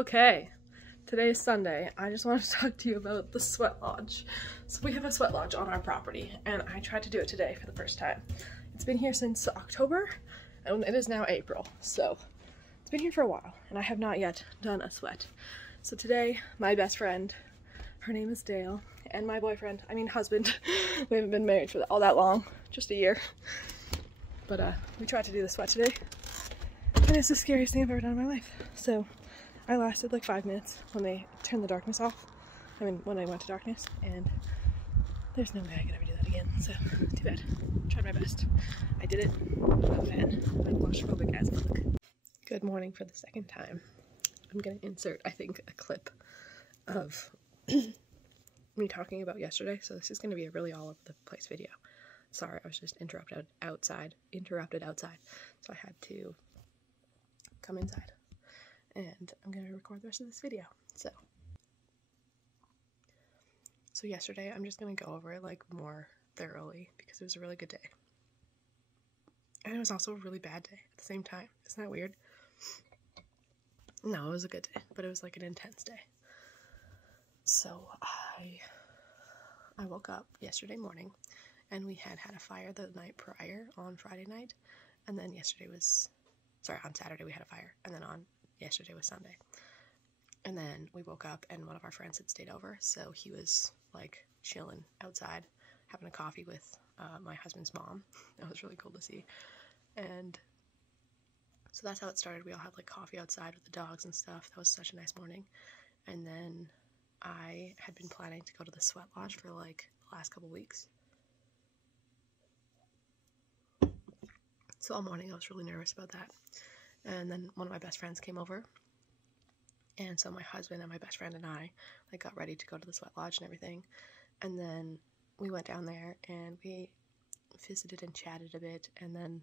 Okay, today is Sunday. I just wanted to talk to you about the sweat lodge. So we have a sweat lodge on our property, and I tried to do it today for the first time. It's been here since October, and it is now April, so it's been here for a while, and I have not yet done a sweat. So today, my best friend, her name is Dale, and my boyfriend, I mean husband, we haven't been married for all that long, just a year, but we tried to do the sweat today, and it's the scariest thing I've ever done in my life. So I lasted like 5 minutes when they turned the darkness off. I mean, when I went to darkness, and there's no way I could ever do that again, so too bad. Tried my best. I did it. I'm a fan. I'm claustrophobic as fuck. Good morning for the second time. I'm gonna insert, I think, a clip of me talking about yesterday, so this is gonna be a really all over the place video. Sorry, I was just interrupted outside, so I had to come inside. And I'm going to record the rest of this video. So yesterday, I'm just going to go over it like more thoroughly because it was a really good day. And it was also a really bad day at the same time. Isn't that weird? No, it was a good day, but it was like an intense day. So I woke up yesterday morning and we had a fire the night prior on Friday night. And then on Saturday we had a fire. And then yesterday was Sunday. And then we woke up and one of our friends had stayed over, so he was like chilling outside having a coffee with my husband's mom. That was really cool to see. And so that's how it started. We all had like coffee outside with the dogs and stuff. That was such a nice morning. And then I had been planning to go to the sweat lodge for like the last couple weeks. So all morning I was really nervous about that. And then one of my best friends came over, and so my husband and my best friend and I like got ready to go to the sweat lodge and everything. And then we went down there and we visited and chatted a bit, and then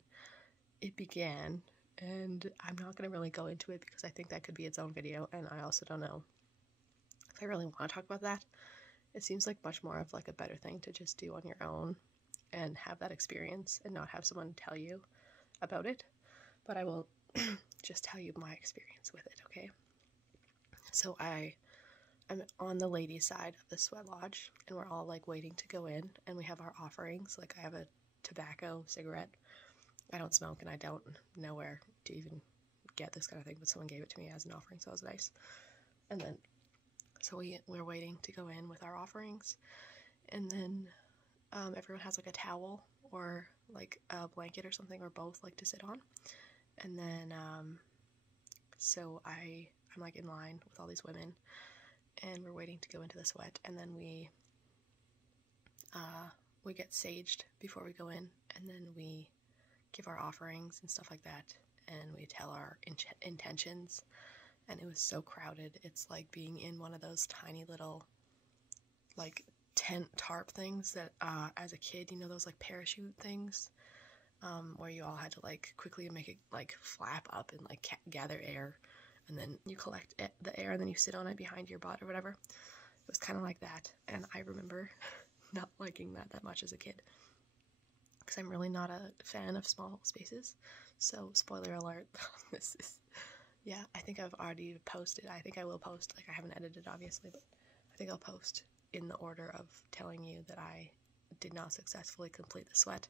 it began. And I'm not going to really go into it because I think that could be its own video, and I also don't know if I really want to talk about that. It seems like much more of like a better thing to just do on your own and have that experience and not have someone tell you about it. But I will just tell you my experience with it, okay? So I'm on the ladies' side of the sweat lodge, and we're all like waiting to go in, and we have our offerings. Like I have a tobacco cigarette. I don't smoke, and I don't know where to even get this kind of thing, but someone gave it to me as an offering, so it was nice. And then, so we're waiting to go in with our offerings, and then everyone has like a towel or like a blanket or something, or both, like to sit on. And then, so I'm like in line with all these women, and we're waiting to go into the sweat, and then we get saged before we go in, and then we give our offerings and stuff like that, and we tell our intentions, and it was so crowded. It's like being in one of those tiny little, like, tent tarp things that, as a kid, you know, those like parachute things? Where you all had to like quickly make it like flap up and like gather air, and then you collect the air and then you sit on it behind your butt or whatever. It was kind of like that, and I remember not liking that much as a kid because I'm really not a fan of small spaces. So spoiler alert, yeah, I think I've already posted. I think I will post, like I haven't edited obviously, but I think I'll post in the order of telling you that I did not successfully complete the sweat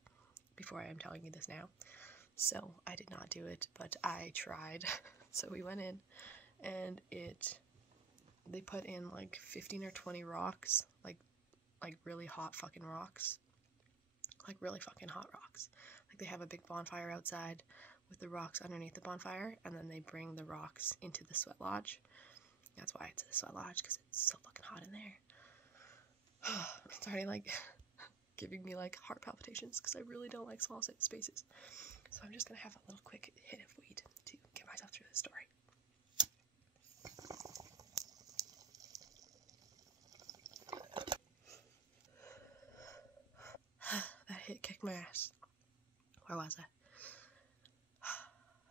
before I am telling you this now. So I did not do it, but I tried. So we went in, and they put in like 15 or 20 rocks, like really hot fucking rocks, like really fucking hot rocks. Like they have a big bonfire outside with the rocks underneath the bonfire, and then they bring the rocks into the sweat lodge. That's why it's a sweat lodge, because it's so fucking hot in there. It's already like giving me like heart palpitations because I really don't like small spaces. So I'm just gonna have a little quick hit of weed to get myself through the story. That hit kicked my ass. Where was I?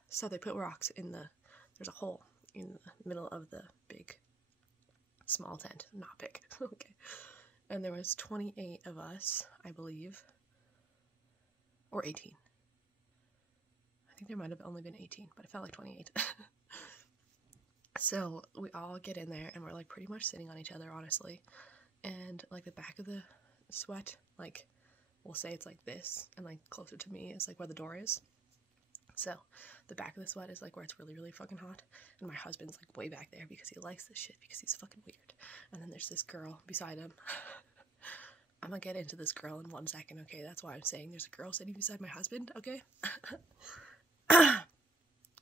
So they put rocks there's a hole in the middle of the small tent. Not big. Okay. And there was 28 of us, I believe, or 18. I think there might have only been 18, but it felt like 28. So we all get in there and we're like pretty much sitting on each other, honestly. And like the back of the sweat, like we'll say it's like this, and like closer to me is like where the door is. So the back of the sweat is like where it's really, really fucking hot, and my husband's like way back there because he likes this shit because he's fucking weird. And then there's this girl beside him. I'm gonna get into this girl in 1 second, okay? That's why I'm saying there's a girl sitting beside my husband, okay?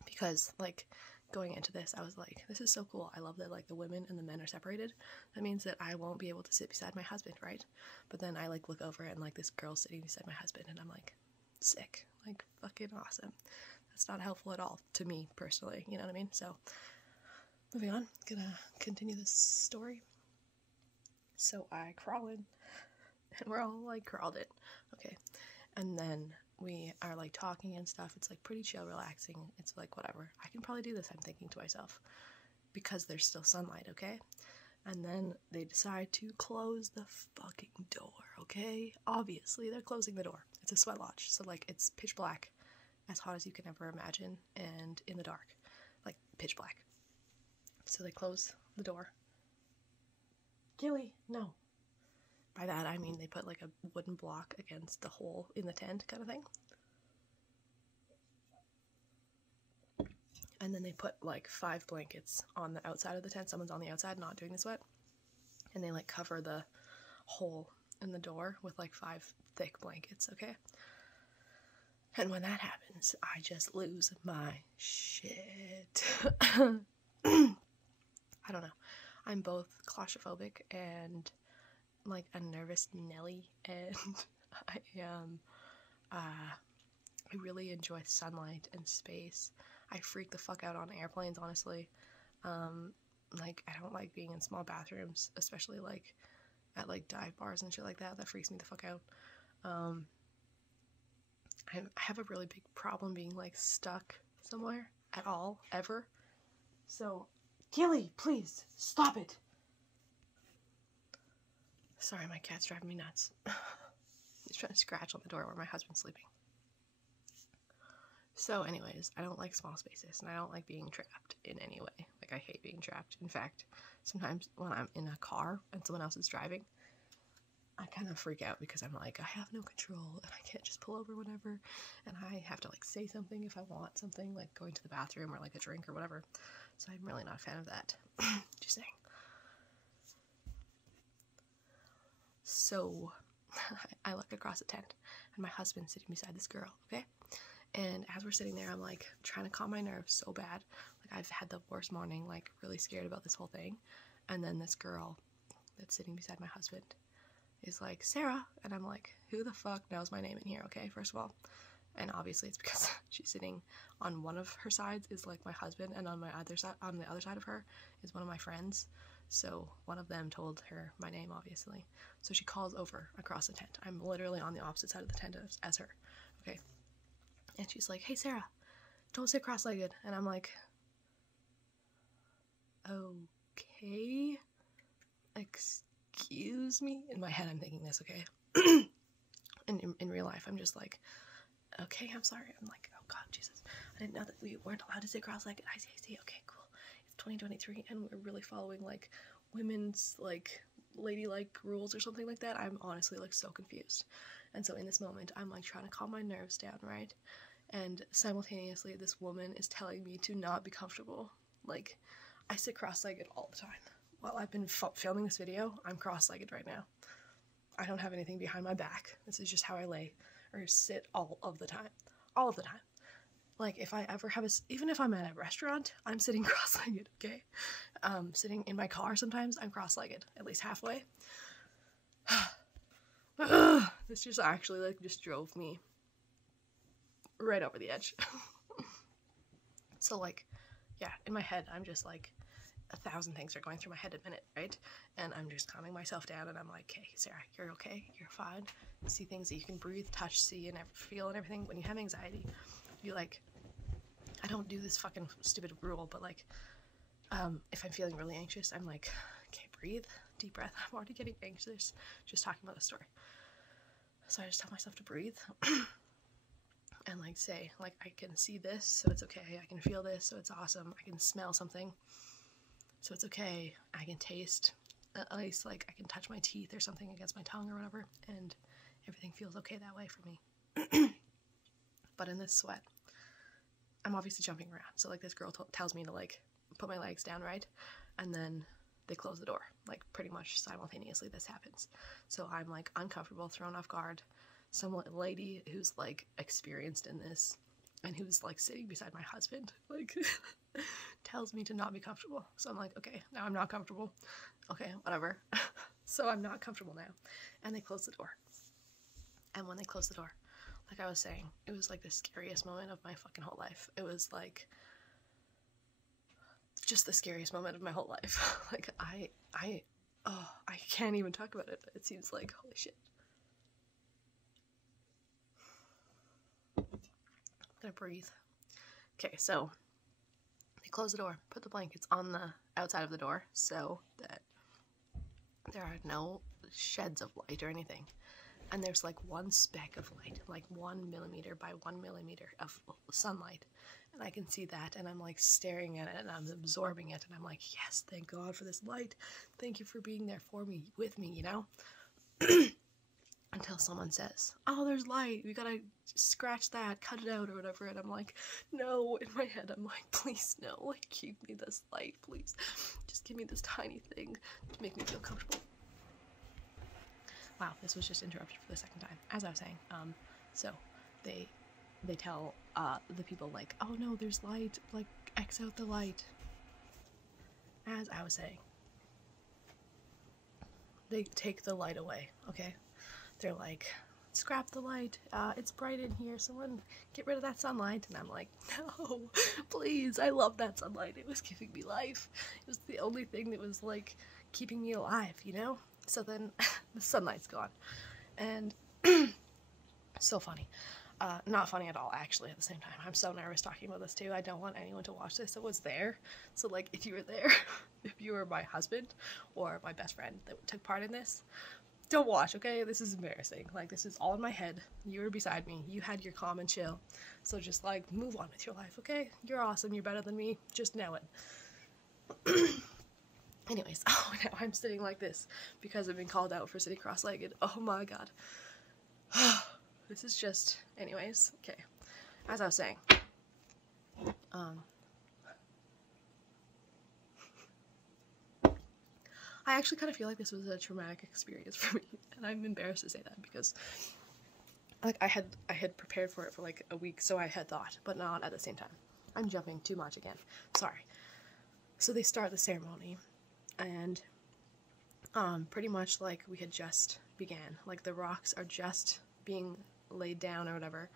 Because like going into this, I was like, this is so cool. I love that like the women and the men are separated. That means that I won't be able to sit beside my husband, right? But then I like look over and like this girl sitting beside my husband, and I'm like, sick, like fucking awesome. That's not helpful at all to me personally, you know what I mean? So moving on, gonna continue this story. So I crawl in, and we're all like crawled in, okay? And then we are like talking and stuff. It's like pretty chill, relaxing. It's like whatever, I can probably do this, I'm thinking to myself, because there's still sunlight, okay? And then they decide to close the fucking door, okay? Obviously they're closing the door. It's a sweat lodge, so like it's pitch black, as hot as you can ever imagine, and in the dark, like pitch black. So they close the door. Gilly, no. By that I mean they put like a wooden block against the hole in the tent kind of thing. And then they put like 5 blankets on the outside of the tent. Someone's on the outside not doing the sweat. And they like cover the hole in the door with like 5 thick blankets, okay? And when that happens, I just lose my shit. I don't know. I'm both claustrophobic and like a nervous Nelly, and I really enjoy sunlight and space. I freak the fuck out on airplanes, honestly. Like I don't like being in small bathrooms, especially like at like dive bars and shit like that. That freaks me the fuck out. I have a really big problem being like stuck somewhere at all, ever. So, Gilly, please stop it. Sorry, my cat's driving me nuts. He's trying to scratch on the door where my husband's sleeping. So anyways, I don't like small spaces, and I don't like being trapped in any way. Like, I hate being trapped. In fact, sometimes when I'm in a car and someone else is driving, I kind of freak out because I'm like, I have no control, and I can't just pull over whenever, and I have to like say something if I want something, like going to the bathroom or like a drink or whatever. So I'm really not a fan of that. Just saying. So I look across the tent, and my husband's sitting beside this girl, okay? And as we're sitting there, I'm like trying to calm my nerves so bad. Like, I've had the worst morning, like really scared about this whole thing. And then this girl that's sitting beside my husband is like, Sarah. And I'm like, who the fuck knows my name in here, okay, first of all? And obviously it's because she's sitting on one of her sides is like my husband, and on the other side of her is one of my friends. So one of them told her my name, obviously. So she calls over across the tent. I'm literally on the opposite side of the tent as her, okay? And she's like, hey, Sarah, don't sit cross-legged. And I'm like, okay, excuse me? In my head, I'm thinking this, okay? And in real life, I'm just like, okay, I'm sorry. I'm like, oh God, Jesus. I didn't know that we weren't allowed to sit cross-legged. I see. Okay, cool. It's 2023, and we're really following, like, women's, like, ladylike rules or something like that. I'm honestly, like, so confused. And so in this moment, I'm, like, trying to calm my nerves down, right? And simultaneously, this woman is telling me to not be comfortable. Like, I sit cross-legged all the time. While I've been filming this video, I'm cross-legged right now. I don't have anything behind my back. This is just how I lay or sit all of the time. All of the time. Like, if I ever have even if I'm at a restaurant, I'm sitting cross-legged, okay? Sitting in my car sometimes, I'm cross-legged, at least halfway. This just actually, like, just drove me right over the edge. So, like, yeah, in my head, I'm just, like, 1,000 things are going through my head a minute, right? And I'm just calming myself down, and I'm like, hey, Sarah, you're okay, you're fine. You see things that you can breathe, touch, see, and feel and everything. When you have anxiety, you, like, I don't do this fucking stupid rule, but, like, if I'm feeling really anxious, I'm like, okay, breathe, deep breath. I'm already getting anxious just talking about the story. So I just tell myself to breathe and, like, say, like, I can see this, so it's okay. I can feel this, so it's awesome. I can smell something, so it's okay. I can taste at least, like, I can touch my teeth or something against my tongue or whatever, and everything feels okay that way for me. But in this sweat, I'm obviously jumping around. So, like, this girl tells me to, like, put my legs down, right? And then they close the door. Like, pretty much simultaneously this happens. So I'm, like, uncomfortable, thrown off guard. Some lady who's, like, experienced in this and who's, like, sitting beside my husband, like, tells me to not be comfortable. So I'm like, okay, now I'm not comfortable. Okay, whatever. So I'm not comfortable now. And they close the door. And when they close the door, like I was saying, it was like the scariest moment of my fucking whole life. It was like just the scariest moment of my whole life. Like I can't even talk about it. It seems like, holy shit. I'm gonna breathe. Okay, so they close the door, put the blankets on the outside of the door so that there are no sheds of light or anything. And there's like one speck of light, like 1 millimeter by 1 millimeter of sunlight. And I can see that, and I'm like staring at it, and I'm absorbing it, and I'm like, yes, thank God for this light. Thank you for being there for me, with me, you know? Until someone says, oh, there's light, we gotta scratch that, cut it out, or whatever. And I'm like, no, in my head, I'm like, please, no, like, keep me this light, please. Just give me this tiny thing to make me feel comfortable. Wow, this was just interrupted for the second time. As I was saying, so they tell the people, like, oh no, there's light, like, X out the light. As I was saying, they take the light away, okay? They're like, scrap the light, it's bright in here, someone get rid of that sunlight. And I'm like, no, please, I love that sunlight. It was giving me life. It was the only thing that was, like, keeping me alive, you know? So then the sunlight's gone, and so funny. Not funny at all, actually, at the same time. I'm so nervous talking about this too. I don't want anyone to watch this that was there. So, like, if you were there, if you were my husband or my best friend that took part in this, don't watch, okay? This is embarrassing. Like, this is all in my head. You were beside me. You had your calm and chill. So just, like, move on with your life, okay? You're awesome. You're better than me. Just know it. Anyways, oh, now I'm sitting like this because I've been called out for sitting cross-legged. Oh my god. This is just... Anyways, okay. As I was saying, I actually kind of feel like this was a traumatic experience for me, and I'm embarrassed to say that because, like, I had prepared for it for like a week, so I had thought, but not at the same time. I'm jumping too much again. Sorry. So they start the ceremony, and pretty much like we had just began. Like, the rocks are just being laid down or whatever.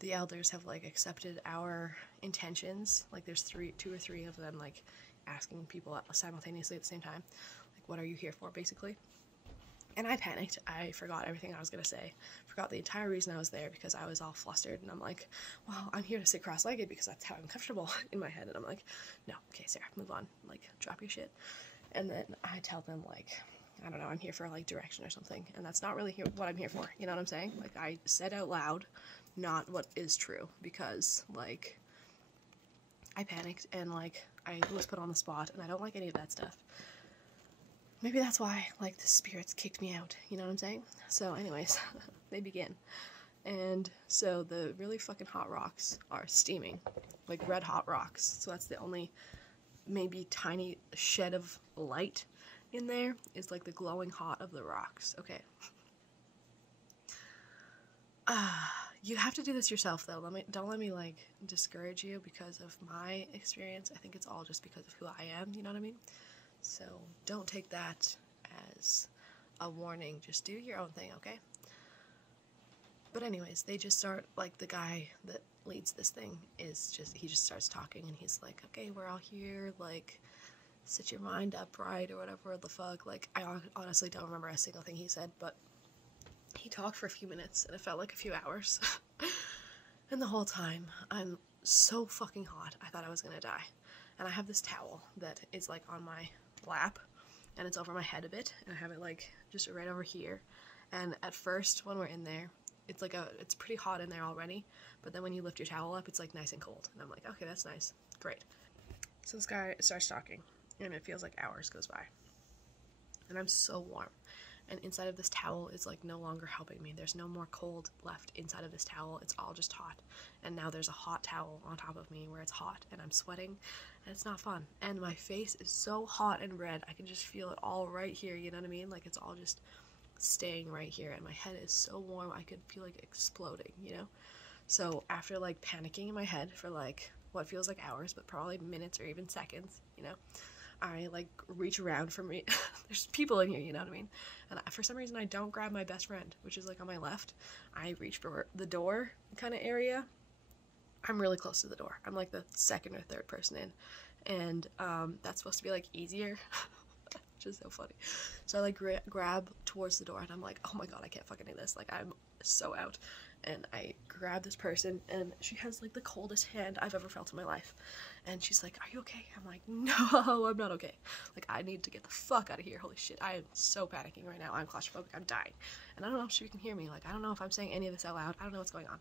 The elders have, like, accepted our intentions. Like, there's 2 or 3 of them, like, asking people simultaneously at the same time, like, what are you here for, basically. And I panicked. I forgot everything I was gonna say. Forgot the entire reason I was there because I was all flustered, and I'm like, well, I'm here to sit cross-legged because that's how I'm comfortable in my head. And I'm like, no, okay, Sarah, move on, like, drop your shit. And then I tell them, like, I don't know, I'm here for, like, direction or something, and that's not really what I'm here for, you know what I'm saying? Like, I said out loud not what is true, because, like, I panicked, and, like, I was put on the spot, and I don't like any of that stuff. Maybe that's why, like, the spirits kicked me out, you know what I'm saying? So anyways, they begin. And so the really fucking hot rocks are steaming, like red hot rocks. So that's the only maybe tiny shed of light in there is, like, the glowing hot of the rocks. Okay. You have to do this yourself, though. Don't let me, like, discourage you because of my experience. I think it's all just because of who I am, you know what I mean? So don't take that as a warning. Just do your own thing, okay? But anyways, they just start, like, the guy that leads this thing he just starts talking, and he's like, okay, we're all here, like, sit your mind upright or whatever the fuck. Like, I honestly don't remember a single thing he said, but he talked for a few minutes, and it felt like a few hours. And the whole time, I'm so fucking hot, I thought I was gonna die. And I have this towel that is, like, on my lap, and it's over my head a bit, and I have it, like, just right over here. And at first, when we're in there, it's pretty hot in there already, but then when you lift your towel up, it's, like, nice and cold. And I'm like, okay, that's nice. Great. So this guy starts talking, and it feels like hours goes by. And I'm so warm. And inside of this towel is like no longer helping me. There's no more cold left inside of this towel. It's all just hot. And now there's a hot towel on top of me where it's hot and I'm sweating and it's not fun. And my face is so hot and red. I can just feel it all right here, you know what I mean? Like it's all just staying right here, and my head is so warm I could feel like exploding, you know? So after like panicking in my head for like what feels like hours, but probably minutes or even seconds, you know, I like reach around for me. There's people in here, you know what I mean? And for some reason I don't grab my best friend, which is like on my left. I reach for the door kind of area. I'm really close to the door. I'm like the second or third person in, and that's supposed to be like easier. Which is so funny. So I like grab towards the door, and I'm like, oh my god, I can't fucking do this. Like I'm so out. And I grab this person, and she has like the coldest hand I've ever felt in my life. And she's like, are you okay? I'm like, no, I'm not okay. Like I need to get the fuck out of here. Holy shit, I am so panicking right now. I'm claustrophobic. I'm dying. And I don't know if she can hear me. Like I don't know if I'm saying any of this out loud. I don't know what's going on.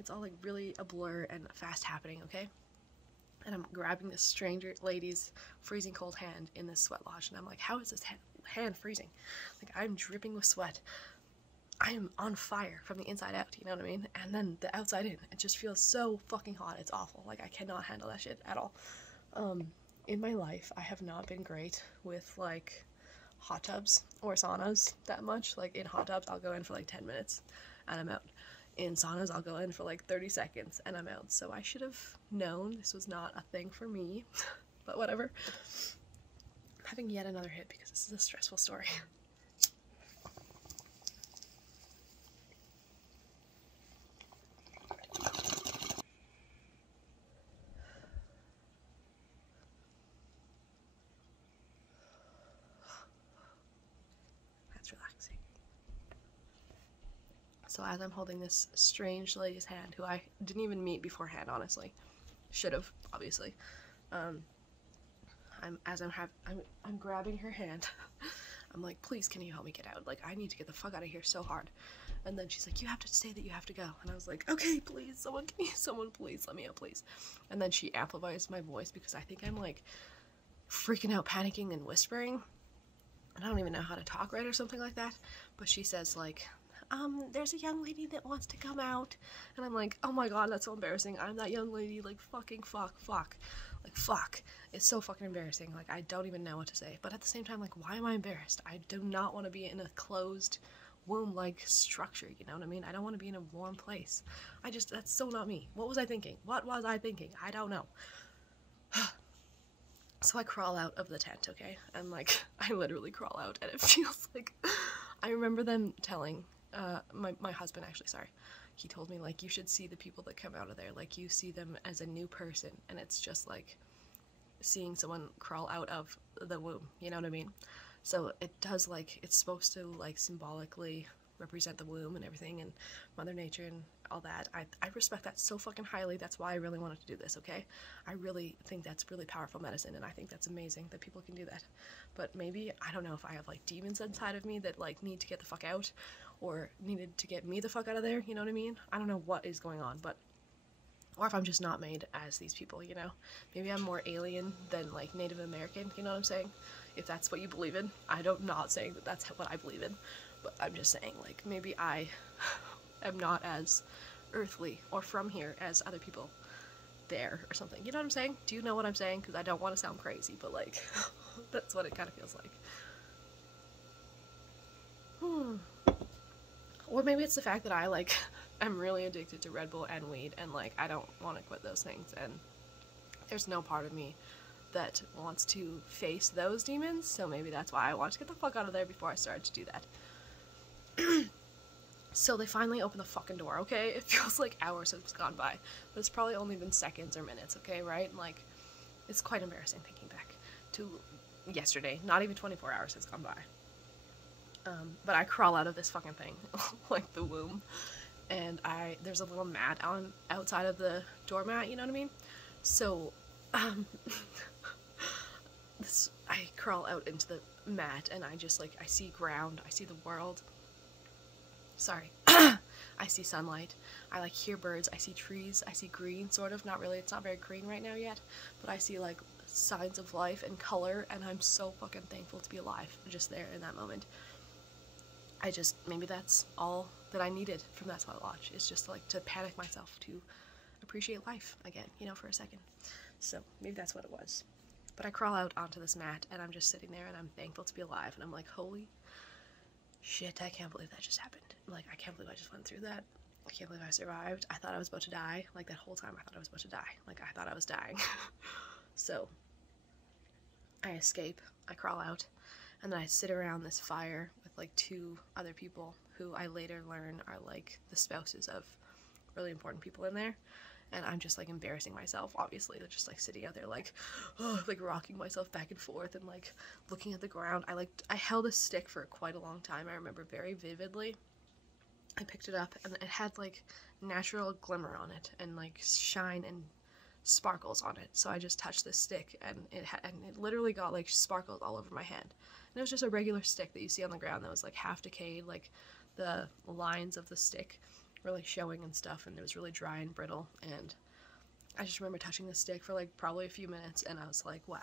It's all like really a blur and fast happening, okay? And I'm grabbing this stranger lady's freezing cold hand in this sweat lodge, and I'm like, how is this hand freezing? Like I'm dripping with sweat. I am on fire from the inside out, you know what I mean? And then the outside in, it just feels so fucking hot. It's awful. Like I cannot handle that shit at all. In my life, I have not been great with like hot tubs or saunas that much. Like in hot tubs, I'll go in for like 10 minutes and I'm out. In saunas, I'll go in for like 30 seconds and I'm out. So I should have known this was not a thing for me, but whatever. I'm having yet another hit because this is a stressful story. That's relaxing. So as I'm holding this strange lady's hand, who I didn't even meet beforehand, honestly, should have, obviously. I'm grabbing her hand. I'm like, please, can you help me get out? Like, I need to get the fuck out of here so hard. And then she's like, you have to say that you have to go. And I was like, okay, please, someone please let me out, please. And then she amplifies my voice because I think I'm like freaking out, panicking, and whispering. And I don't even know how to talk right or something like that. But she says like, there's a young lady that wants to come out. And I'm like, oh my god, that's so embarrassing. I'm that young lady, like fucking fuck. Like fuck. It's so fucking embarrassing. Like I don't even know what to say. But at the same time, like why am I embarrassed? I do not want to be in a closed womb-like structure, you know what I mean? I don't want to be in a warm place. That's so not me. What was I thinking? What was I thinking? I don't know. So I crawl out of the tent, okay? And like, I literally crawl out and it feels like, I remember them telling, my husband actually, sorry, he told me like, you should see the people that come out of there, like you see them as a new person, and it's just like seeing someone crawl out of the womb, you know what I mean? So it does like, it's supposed to like symbolically represent the womb and everything and Mother Nature and all that. I respect that so fucking highly. That's why I really wanted to do this, okay? I really think that's really powerful medicine, and I think that's amazing that people can do that. But maybe, I don't know if I have like demons inside of me that like need to get the fuck out, or needed to get me the fuck out of there, you know what I mean? I don't know what is going on, but or if I'm just not made as these people, you know? Maybe I'm more alien than like Native American, you know what I'm saying? If that's what you believe in. Not saying that that's what I believe in, but I'm just saying like maybe I am not as earthly or from here as other people there or something. You know what I'm saying? Do you know what I'm saying? Because I don't want to sound crazy, but like that's what it kind of feels like. Or maybe it's the fact that I like I'm really addicted to Red Bull and weed, and like I don't want to quit those things, and there's no part of me that wants to face those demons, so maybe that's why I want to get the fuck out of there before I started to do that. So they finally open the fucking door, okay? It feels like hours have gone by, but it's probably only been seconds or minutes, okay, right? And like, it's quite embarrassing thinking back to yesterday. Not even 24 hours has gone by. But I crawl out of this fucking thing, like the womb, and there's a little mat outside of the doormat, you know what I mean? So, I crawl out into the mat, and I just like, I see ground, I see the world. Sorry. I see sunlight. I like hear birds. I see trees. I see green, sort of. Not really. It's not very green right now yet, but I see like signs of life and color, and I'm so fucking thankful to be alive just there in that moment. Maybe that's all that I needed from that sweat lodge, is just like to panic myself to appreciate life again, you know, for a second. So maybe that's what it was. But I crawl out onto this mat and I'm just sitting there and I'm thankful to be alive, and I'm like, holy shit, I can't believe that just happened. Like, I can't believe I just went through that. I can't believe I survived. I thought I was about to die. Like, that whole time I thought I was about to die. Like, I thought I was dying. So I escape, I crawl out, and then I sit around this fire with like 2 other people who I later learn are like the spouses of really important people in there. And I'm just like embarrassing myself, obviously. They're just like sitting out there like, oh, like rocking myself back and forth and like looking at the ground. I held a stick for quite a long time. I remember very vividly. I picked it up and it had like natural glimmer on it and like shine and sparkles on it. So I just touched this stick and it literally got like sparkles all over my hand. And it was just a regular stick that you see on the ground that was like half decayed, like the lines of the stick were like showing and stuff, and it was really dry and brittle. And I just remember touching the stick for like probably a few minutes, and I was like, wow,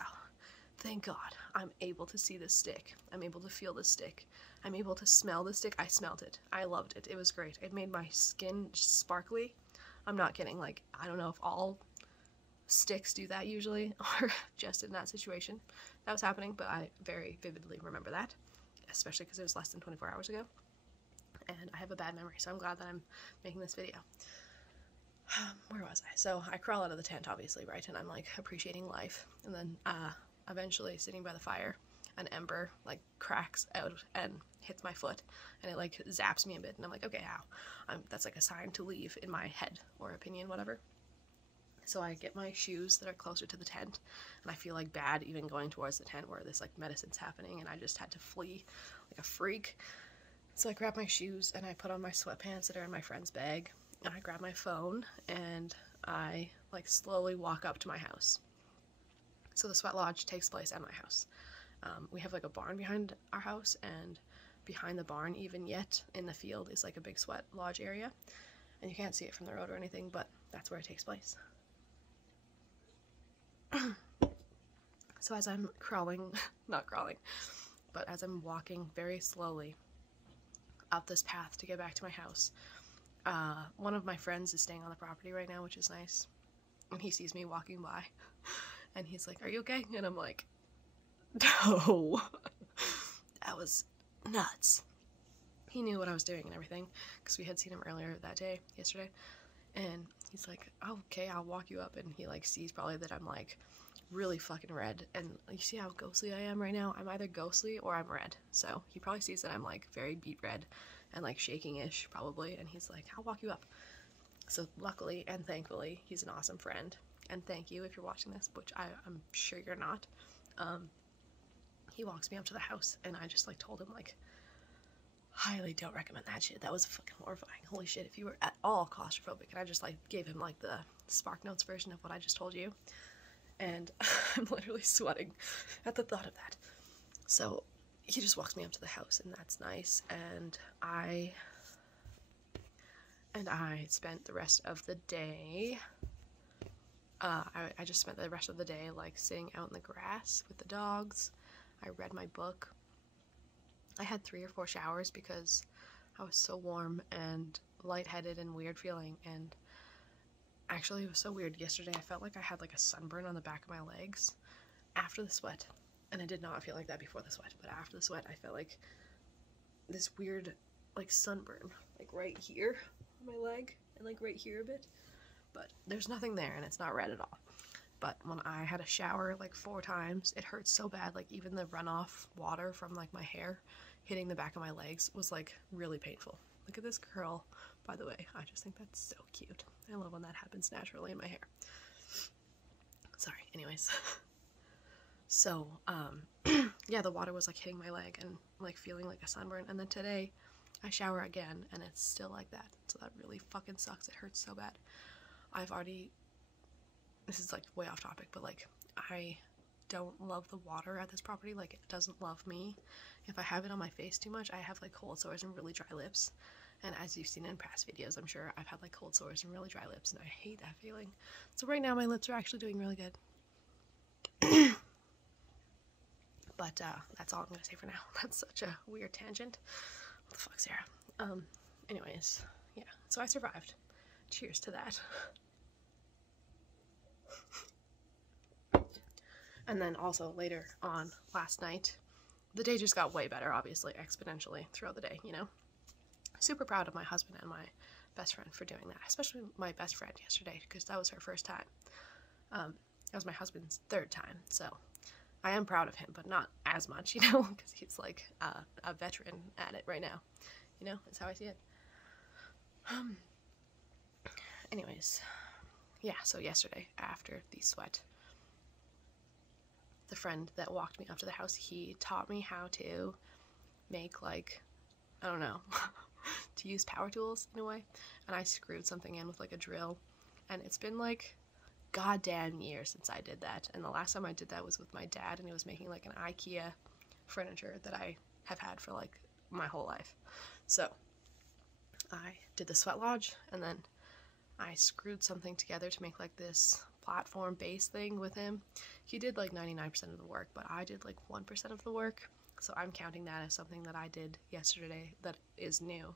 thank God I'm able to see this stick. I'm able to feel this stick. I'm able to smell the stick. I smelled it. I loved it. It was great. It made my skin sparkly. I'm not kidding. Like, I don't know if all sticks do that usually, or just in that situation that was happening, but I very vividly remember that, especially because it was less than 24 hours ago. And I have a bad memory, so I'm glad that I'm making this video. Where was I? So I crawl out of the tent, obviously, right? And I'm like appreciating life. And then eventually, sitting by the fire, an ember like cracks out and hits my foot, and it like zaps me a bit. And I'm like, okay, ow. That's like a sign to leave in my head or opinion, whatever. So I get my shoes that are closer to the tent, and I feel like bad even going towards the tent where this like medicine's happening, and I just had to flee like a freak. So I grab my shoes and I put on my sweatpants that are in my friend's bag, and I grab my phone and I like slowly walk up to my house. So the sweat lodge takes place at my house. We have like a barn behind our house, and behind the barn, even yet in the field, is like a big sweat lodge area, and you can't see it from the road or anything, but that's where it takes place. So as I'm not crawling, but as I'm walking very slowly up this path to get back to my house, one of my friends is staying on the property right now, which is nice, and he sees me walking by, and he's like, are you okay? And I'm like, no. That was nuts. He knew what I was doing and everything, because we had seen him earlier that day, yesterday, and he's like, oh, okay, I'll walk you up, and he like sees probably that I'm like really fucking red, and you see how ghostly I am right now? I'm either ghostly or I'm red, so he probably sees that I'm like very beet red and like shaking-ish probably, and he's like, I'll walk you up. So luckily and thankfully, he's an awesome friend, and thank you if you're watching this, which I'm sure you're not. He walks me up to the house, and I just like told him like, highly don't recommend that shit. That was fucking horrifying. Holy shit, if you were at all claustrophobic. And I just like gave him like the Spark Notes version of what I just told you, and I'm literally sweating at the thought of that. So he just walks me up to the house, and that's nice. And I spent the rest of the day, I just spent the rest of the day like sitting out in the grass with the dogs. I read my book. I had 3 or 4 showers because I was so warm and lightheaded and weird feeling, and actually it was so weird. Yesterday I felt like I had like a sunburn on the back of my legs after the sweat, and I did not feel like that before the sweat, but after the sweat I felt like this weird like sunburn like right here on my leg and like right here a bit, but there's nothing there and it's not red at all. But when I had a shower like 4 times, it hurt so bad, like even the runoff water from like my hair hitting the back of my legs was like really painful. Look at this curl, by the way. I just think that's so cute. I love when that happens naturally in my hair. Sorry, anyways. So, yeah, the water was like hitting my leg and like feeling like a sunburn. And then today I shower again and it's still like that. So that really fucking sucks. It hurts so bad. This is like way off topic, but like I don't love the water at this property. Like it doesn't love me. If I have it on my face too much, I have like cold sores and really dry lips. And as you've seen in past videos, I'm sure I've had like cold sores and really dry lips, and I hate that feeling. So right now my lips are actually doing really good. But that's all I'm gonna say for now. That's such a weird tangent. What the fuck, Sarah? Anyways, yeah, so I survived. Cheers to that. And then also later on last night, the day just got way better, obviously, exponentially throughout the day, you know? Super proud of my husband and my best friend for doing that, especially my best friend yesterday, because that was her first time. That was my husband's third time, so I am proud of him, but not as much, you know, because he's like a veteran at it right now, you know? That's how I see it. Anyways, yeah, so yesterday, after the sweat, the friend that walked me up to the house, he taught me how to make, like, I don't know, to use power tools in a way, and I screwed something in with, like, a drill, and it's been, like, goddamn years since I did that, and the last time I did that was with my dad, and he was making, like, an IKEA furniture that I have had for, like, my whole life. So I did the sweat lodge, and then I screwed something together to make, like, this platform base thing with him. He did like 99% of the work, but I did like 1% of the work, so I'm counting that as something that I did yesterday that is new.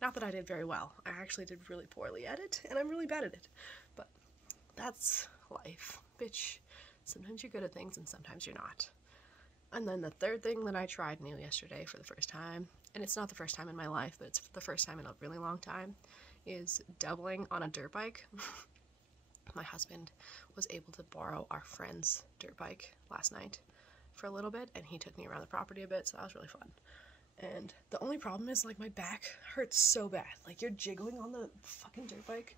Not that I did very well. I actually did really poorly at it, and I'm really bad at it, but that's life, bitch. Sometimes you're good at things and sometimes you're not. And then the third thing that I tried new yesterday for the first time, and it's not the first time in my life, but it's the first time in a really long time, is doubling on a dirt bike. My husband was able to borrow our friend's dirt bike last night for a little bit, and he took me around the property a bit, so that was really fun. And the only problem is, like, my back hurts so bad. Like, you're jiggling on the fucking dirt bike.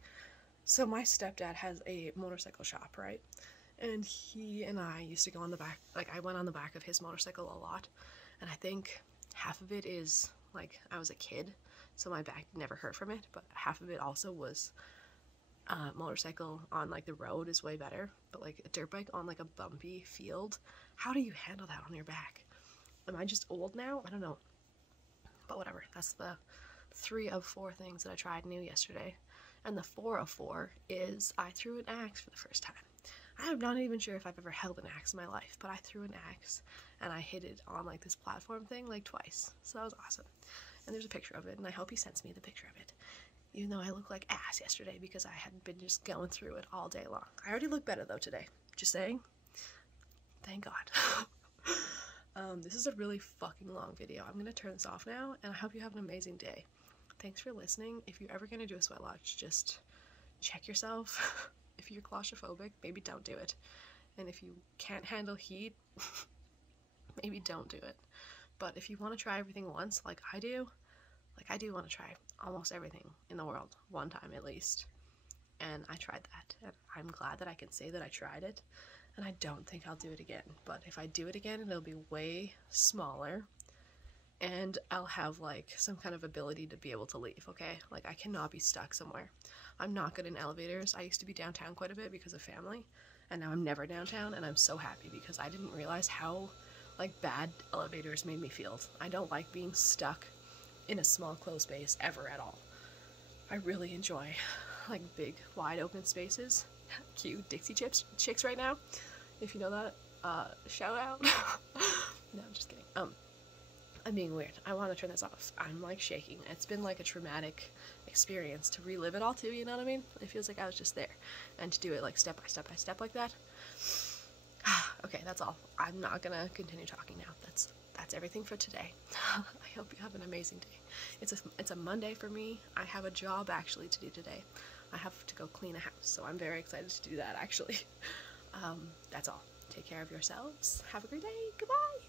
So my stepdad has a motorcycle shop, right? And he and I used to go on the back, like, I went on the back of his motorcycle a lot, and I think half of it is, like, I was a kid, so my back never hurt from it, but half of it also was motorcycle on, like, the road is way better, but, like, a dirt bike on, like, a bumpy field, how do you handle that on your back? Am I just old now? I don't know, but whatever. That's the 3 of 4 things that I tried new yesterday, and the 4 of 4 is I threw an axe for the first time. I'm not even sure if I've ever held an axe in my life, but I threw an axe, and I hit it on, like, this platform thing, like, twice, so that was awesome. And there's a picture of it, and I hope he sends me the picture of it. Even though I looked like ass yesterday because I had been just going through it all day long. I already look better though today. Just saying. Thank God. This is a really fucking long video. I'm gonna turn this off now, and I hope you have an amazing day. Thanks for listening. If you're ever gonna do a sweat lodge, just check yourself. If you're claustrophobic, maybe don't do it. And if you can't handle heat, maybe don't do it. But if you want to try everything once, like I do want to try almost everything in the world one time at least, and I tried that, and I'm glad that I can say that I tried it, and I don't think I'll do it again. But if I do it again, it'll be way smaller, and I'll have, like, some kind of ability to be able to leave, okay? Like, I cannot be stuck somewhere. I'm not good in elevators. I used to be downtown quite a bit because of family, and now I'm never downtown, and I'm so happy because I didn't realize how, like, bad elevators made me feel. I don't like being stuck in a small closed space ever at all. I really enjoy, like, big wide open spaces. Cute Dixie chicks right now, if you know that, shout out. No, I'm just kidding. I'm being weird. I want to turn this off. I'm, like, shaking. It's been, like, a traumatic experience to relive it all too, you know what I mean? It feels like I was just there, and to do it, like, step by step by step like that. Okay, that's all. I'm not gonna continue talking now. That's everything for today. I hope you have an amazing day. It's a Monday for me. I have a job actually to do today. I have to go clean a house, so I'm very excited to do that actually. That's all. Take care of yourselves. Have a great day. Goodbye.